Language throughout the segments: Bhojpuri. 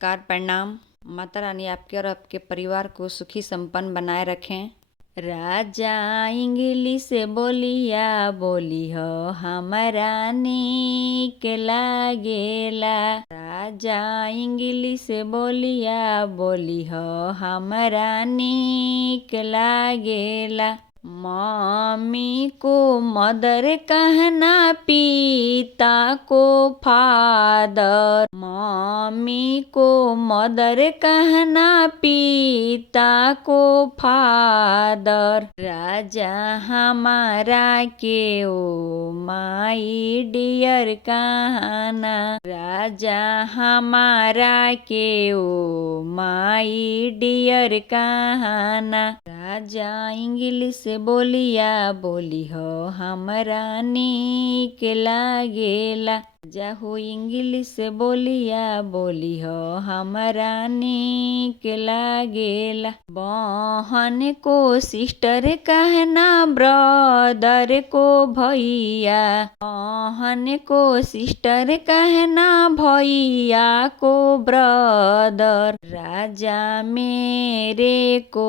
नमस्कार, प्रणाम। माता रानी आपके और आपके परिवार को सुखी संपन्न बनाए रखें। राजा इंग्लिश बोलिया बोली हो हमरा नीक लागेला। राजा इंग्लिश बोलिया बोली हो हमरा नीक लागेला। मम्मी को मदर कहना, पिता को फादर। मम्मी को मदर कहना, पिता को फादर। राजा हमारा के ओ माई डियर कहना। राजा हमारा के ओ माई डियर कहना। राजा इंग्लिश बोलिया बोली हो हमरा नीक लागेला। राजा हो इंग्लिश बोलिया बोली हो हमरा नीक लागेला। बहन को सिस्टर कहना, ब्रदर को भैया। बहन को सिस्टर कहना, भैया को ब्रदर। राजा मेरे को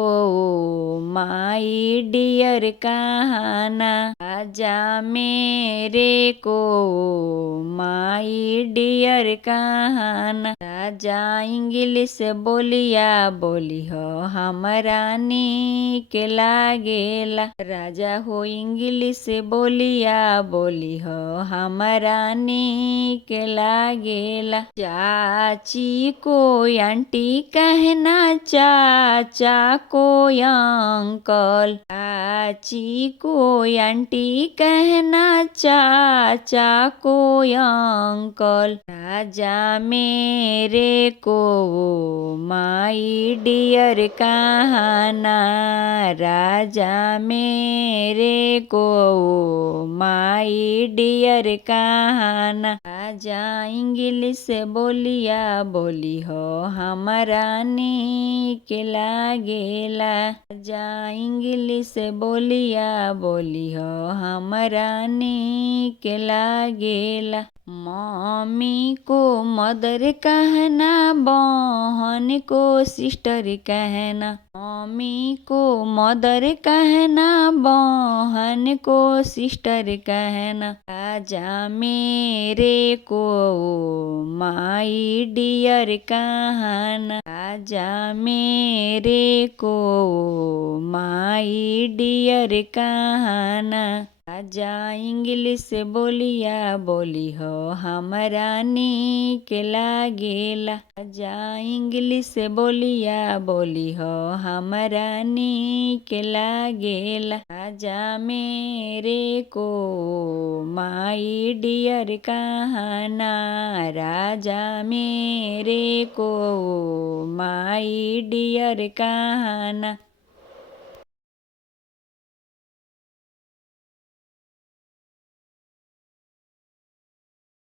माई डियर कहना। राजा मेरे को माई डियर कहना। राजा इंग्लिश बोलिया बोली हो हमरा नीक लागेला। राजा हो इंग्लिश बोलिया बोली हो हमरा नीक लागेला। चाची को आंटी कहना, चाचा को अंकल। चाची को आंटी कहना, चाचा को अंकल। राजा मेरे को माई डियर कहना। राजा मेरे को माई डियर कहना। राजा इंग्लिश बोलिया बोली हो हमरा नीक लागेला। राजा इंग्लिश बोलिया बोली हो हमरा नीक लागेला। मम्मी को मदर कहना, बहन को सिस्टर कहना। मम्मी को मदर कहना, बहन को सिस्टर कहना। राजा मेरे को माई डियर कहना। राजा मेरे को माई डियर कहना। राजा इंग्लिश बोलिया बोली हो हमरा नीक लागेला। राजा इंग्लिश बोलिया बोली हो हमरा नीक लागेला। राजा मेरे को माई डियर कहना। राजा मेरे को माई डियर कहना।